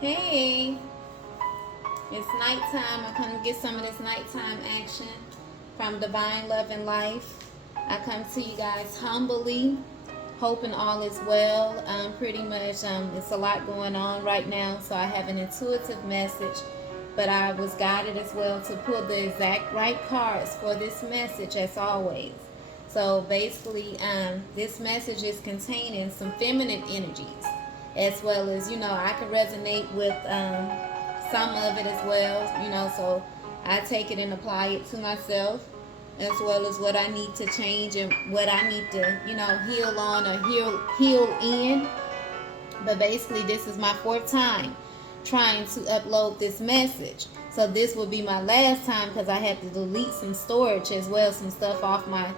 Hey, it's nighttime. I come to get some of this nighttime action from Divine Love and Life. I come to you guys humbly, hoping all is well. Pretty much, it's a lot going on right now, so I have an intuitive message, but I was guided as well to pull the exact right cards for this message, as always. So basically, this message is containing some feminine energies, as well as, I can resonate with some of it as well, so I take it and apply it to myself, as well as what I need to change and what I need to, heal on or heal in. But basically, this is my fourth time trying to upload this message. So this will be my last time because I had to delete some storage as well, some stuff off my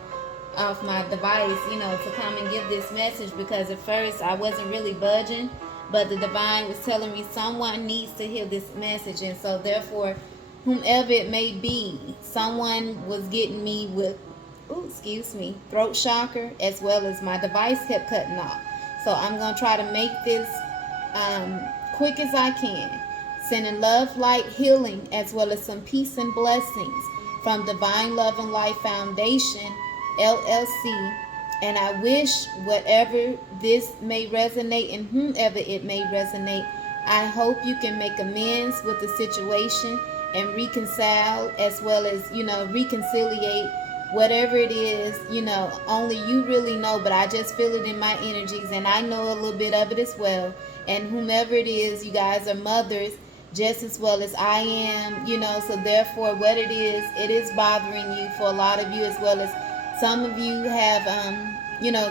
device, to come and give this message, because at first I wasn't really budging, but the divine was telling me someone needs to hear this message, and so therefore, whomever it may be, someone was getting me with, throat chakra, as well as my device kept cutting off. So I'm going to try to make this quick as I can, sending love, light, healing, as well as some peace and blessings from Divine Love and Life Foundation, LLC. And I wish whatever this may resonate and whomever it may resonate, I hope you can make amends with the situation and reconcile, as well as, reconciliate whatever it is, only you really know, but I just feel it in my energies, and I know a little bit of it as well. And whomever it is, you guys are mothers just as well as I am, so therefore what it is bothering you for a lot of you, as well as some of you have,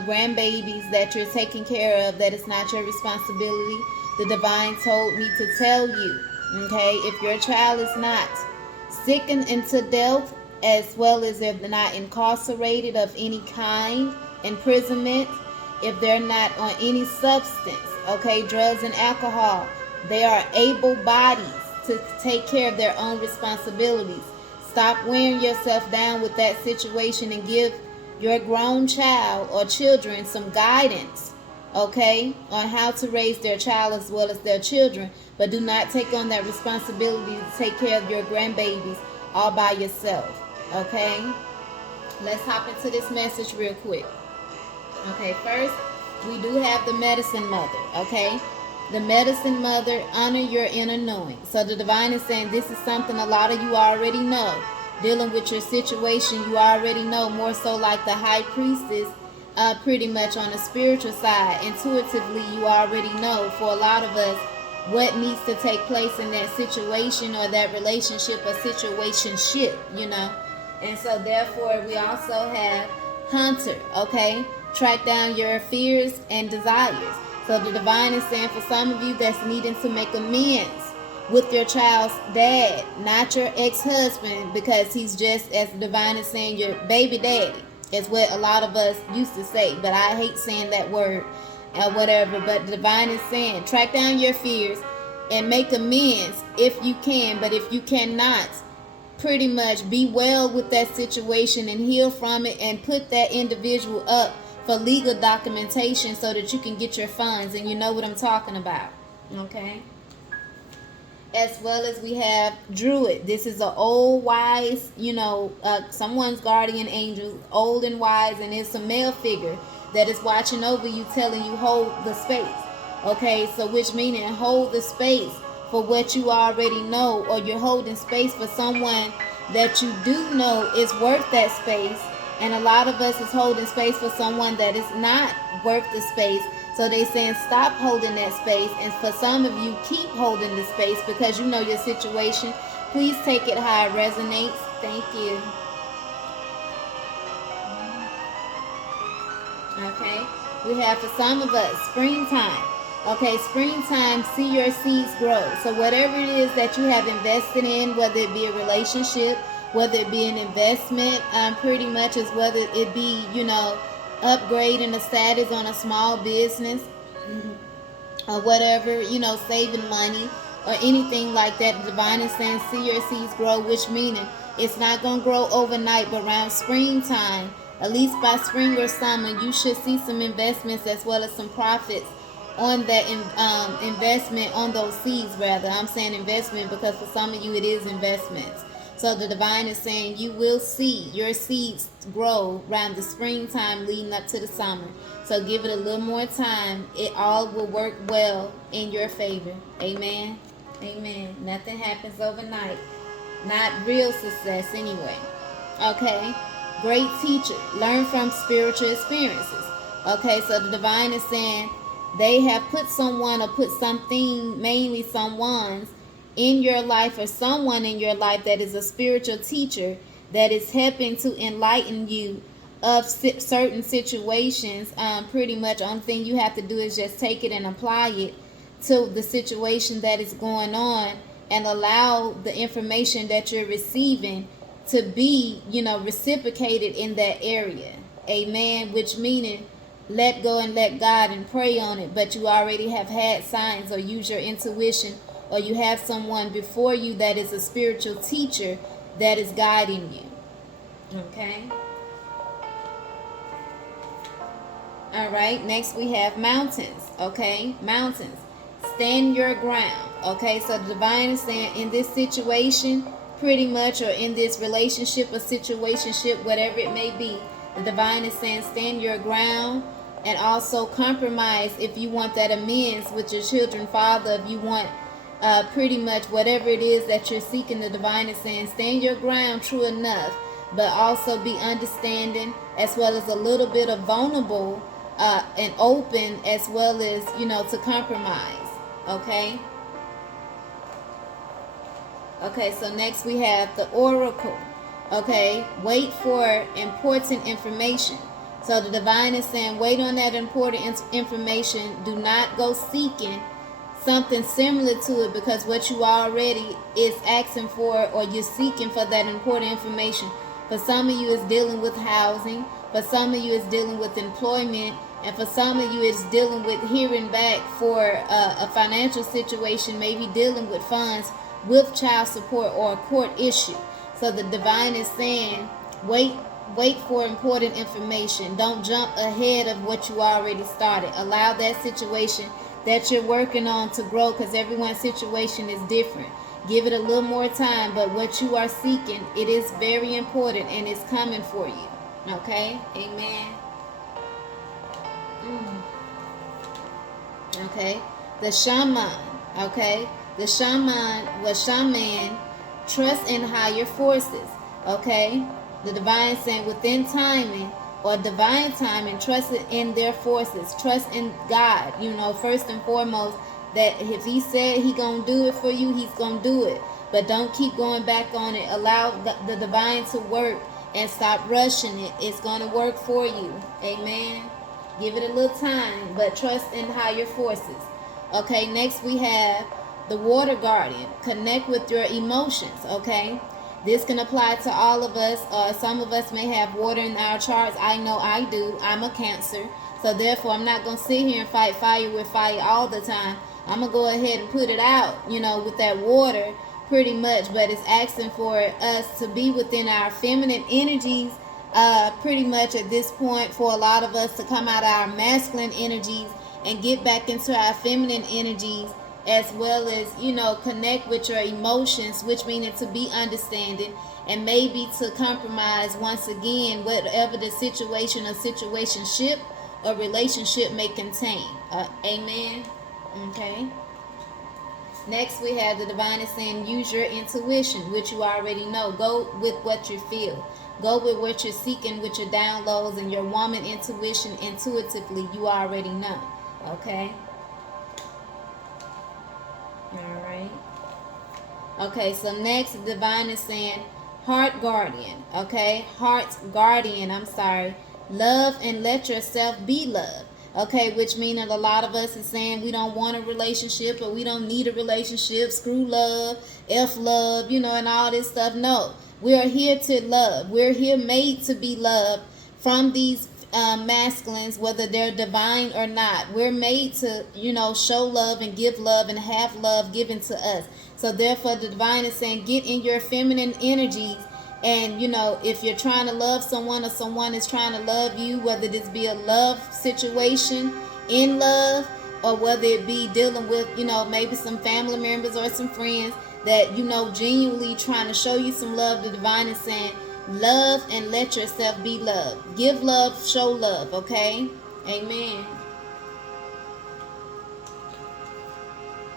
grandbabies that you're taking care of, that it's not your responsibility. The divine told me to tell you, okay, if your child is not sickened into death, as well as if they're not incarcerated of any kind, imprisonment, if they're not on any substance, okay, drugs and alcohol, they are able bodies to take care of their own responsibilities. Stop wearing yourself down with that situation and give your grown child or children some guidance, okay, on how to raise their child as well as their children. But do not take on that responsibility to take care of your grandbabies all by yourself, okay? Let's hop into this message real quick. Okay, first, we do have the medicine mother, okay? The medicine mother, honor your inner knowing. So the divine is saying this is something a lot of you already know. Dealing with your situation, you already know, more so like the high priestess, pretty much on the spiritual side. Intuitively, you already know, for a lot of us, what needs to take place in that situation or that relationship or situationship, And so therefore, we also have hunter, okay? Track down your fears and desires. So the divine is saying for some of you that's needing to make amends with your child's dad, not your ex-husband, because he's just, as the divine is saying, your baby daddy, is what a lot of us used to say, but I hate saying that word or whatever. But the divine is saying track down your fears and make amends if you can, but if you cannot, pretty much be well with that situation and heal from it, and put that individual up for legal documentation so that you can get your funds, and you know what I'm talking about, okay? As well as we have Druid. This is an old, wise, someone's guardian angel, old and wise, and it's a male figure that is watching over you, telling you hold the space, okay? So which meaning hold the space for what you already know, or you're holding space for someone that you do know is worth that space. And a lot of us is holding space for someone that is not worth the space. So they saying stop holding that space. And for some of you, keep holding the space because you know your situation. Please take it how it resonates. Thank you. Okay. We have for some of us, springtime. Okay, springtime, see your seeds grow. So whatever it is that you have invested in, whether it be a relationship, whether it be an investment, pretty much as whether it be, upgrading the status on a small business, or whatever, saving money or anything like that. The divine is saying see your seeds grow, which meaning it's not going to grow overnight, but around springtime, at least by spring or summer, you should see some investments as well as some profits on that investment, on those seeds rather. I'm saying investment because for some of you it is investments. So the divine is saying you will see your seeds grow around the springtime leading up to the summer. So give it a little more time. It all will work well in your favor. Amen. Amen. Nothing happens overnight. Not real success anyway. Okay. Great teacher. Learn from spiritual experiences. Okay, so the divine is saying they have put someone or put something, mainly someone's, in your life or someone in your life that is a spiritual teacher that is helping to enlighten you of certain situations. Pretty much only thing you have to do is just take it and apply it to the situation that is going on and allow the information that you're receiving to be, reciprocated in that area. Amen. Which meaning let go and let God and pray on it, but you already have had signs or use your intuition, or you have someone before you that is a spiritual teacher that is guiding you. Okay. All right, next we have mountains. Okay, mountains. Stand your ground. Okay, so the divine is saying in this situation, pretty much, or in this relationship or situationship, whatever it may be, the divine is saying stand your ground and also compromise if you want that amends with your children, father, if you want pretty much whatever it is that you're seeking. The divine is saying stand your ground, true enough, but also be understanding as well as a little bit of vulnerable and open as well as, to compromise. Okay. Okay, so next we have the oracle. Okay, wait for important information. So the divine is saying wait on that important information. Do not go seeking something similar to it, because what you already is asking for or you're seeking for that important information. For some of you is dealing with housing. For some of you is dealing with employment. And for some of you it's dealing with hearing back for a financial situation, maybe dealing with funds with child support or a court issue. So the divine is saying wait for important information. Don't jump ahead of what you already started. Allow that situation that you're working on to grow, because everyone's situation is different. Give it a little more time, but what you are seeking, it is very important and it's coming for you. Okay? Amen. Okay? The shaman. Okay? The shaman was shaman, trust in higher forces. Okay? The divine saying within timing or divine timing, trust in their forces, trust in God. First and foremost, that if he said he gonna do it for you, he's gonna do it. But don't keep going back on it. Allow the divine to work and stop rushing it. It's gonna work for you. Amen. Give it a little time, but trust in higher forces. Okay, next we have the water guardian. Connect with your emotions. Okay, this can apply to all of us. Some of us may have water in our charts. I know I do. I'm a Cancer. So therefore, I'm not going to sit here and fight fire with fire all the time. I'm going to go ahead and put it out, with that water pretty much. But it's asking for us to be within our feminine energies pretty much at this point, for a lot of us to come out of our masculine energies and get back into our feminine energies, as well as, connect with your emotions, which meaning to be understanding and maybe to compromise once again, whatever the situation or situationship or relationship may contain. Amen. Okay. Next we have the divine is saying use your intuition, which you already know. Go with what you feel. Go with what you're seeking, with your downloads and your woman intuition. Intuitively, you already know. Okay. All right. Okay, so next the divine is saying heart guardian. Okay, heart guardian, I'm sorry. Love and let yourself be loved. Okay, which means a lot of us is saying we don't want a relationship or we don't need a relationship. Screw love, F love, and all this stuff. No, we are here to love. We're here made to be loved from these masculines, whether they're divine or not. We're made to, show love and give love and have love given to us. So therefore, the divine is saying get in your feminine energies. And, if you're trying to love someone or someone is trying to love you, whether this be a love situation, in love, or whether it be dealing with, maybe some family members or some friends that, genuinely trying to show you some love, the divine is saying, love and let yourself be loved. Give love, show love, okay? Amen.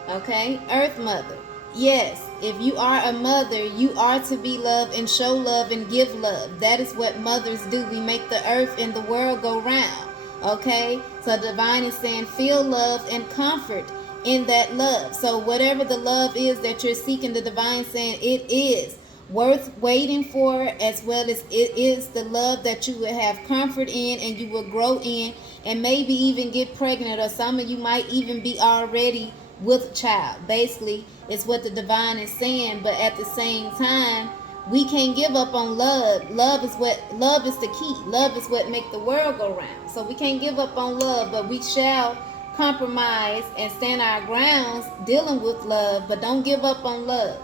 Okay, Earth Mother. Yes, if you are a mother, you are to be loved and show love and give love. That is what mothers do. We make the earth and the world go round. Okay, so divine is saying feel love and comfort in that love. So whatever the love is that you're seeking, the divine saying it is worth waiting for, as well as it is the love that you will have comfort in and you will grow in, and maybe even get pregnant, or some of you might even be already with a child. Basically, it's what the divine is saying. But at the same time, we can't give up on love. Love is the key. Love is what makes the world go round. So we can't give up on love, but we shall compromise and stand our grounds dealing with love, but don't give up on love.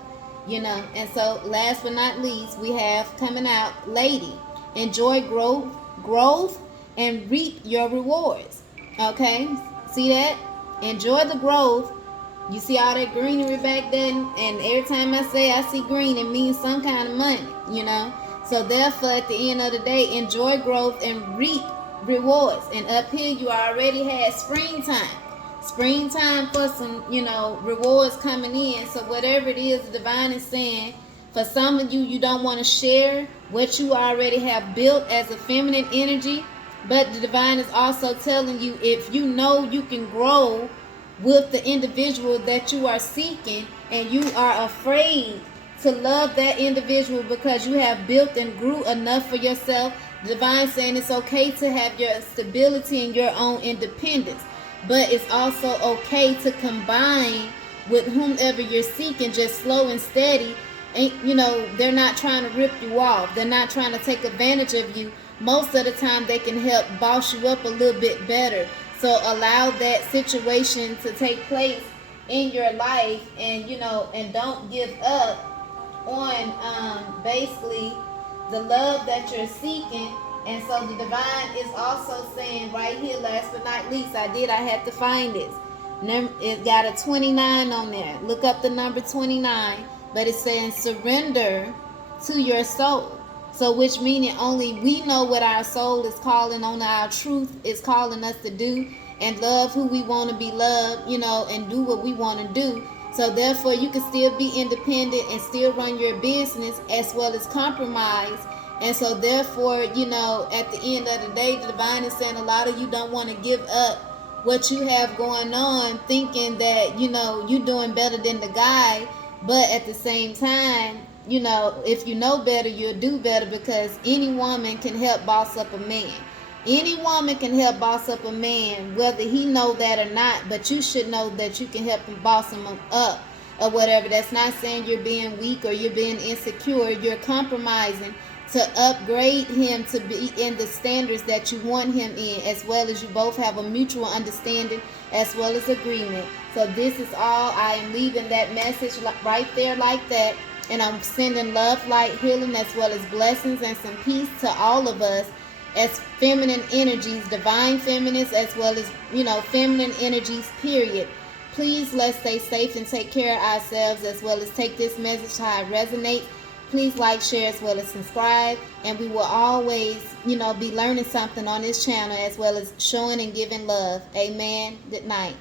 And so last but not least, we have coming out, lady, enjoy growth and reap your rewards. Okay, see that? Enjoy the growth. You see all that greenery back then, and every time I say I see green, it means some kind of money, So therefore, at the end of the day, enjoy growth and reap rewards. And up here, you already had springtime for some, rewards coming in. So whatever it is, the divine is saying, for some of you, you don't want to share what you already have built as a feminine energy, but the divine is also telling you, if you know you can grow with the individual that you are seeking, and you are afraid to love that individual because you have built and grew enough for yourself, the divine saying it's okay to have your stability and your own independence, but it's also okay to combine with whomever you're seeking, just slow and steady. And they're not trying to rip you off, they're not trying to take advantage of you. Most of the time they can help boss you up a little bit better. So allow that situation to take place in your life, and and don't give up on basically the love that you're seeking. And so the divine is also saying right here, last but not least, I had to find this. It got a 29 on there. Look up the number 29, but it's saying surrender to your soul. So which meaning only we know what our soul is calling on, our truth is calling us to do, and love who we want to be loved, and do what we want to do. So therefore you can still be independent and still run your business, as well as compromise. And so therefore, at the end of the day, the divine is saying a lot of you don't want to give up what you have going on, thinking that, you're doing better than the guy. But at the same time, if you know better, you'll do better, because any woman can help boss up a man. Any woman can help boss up a man, whether he know that or not, but you should know that you can help him boss him up or whatever. That's not saying you're being weak or you're being insecure. You're compromising to upgrade him to be in the standards that you want him in, as well as you both have a mutual understanding as well as agreement. So this is all. I am leaving that message right there like that. And I'm sending love, light, healing, as well as blessings and some peace to all of us as feminine energies, divine feminists, as well as, feminine energies, period. Please, let's stay safe and take care of ourselves, as well as take this message to how it resonates. Please like, share, as well as subscribe. And we will always, be learning something on this channel, as well as showing and giving love. Amen. Good night.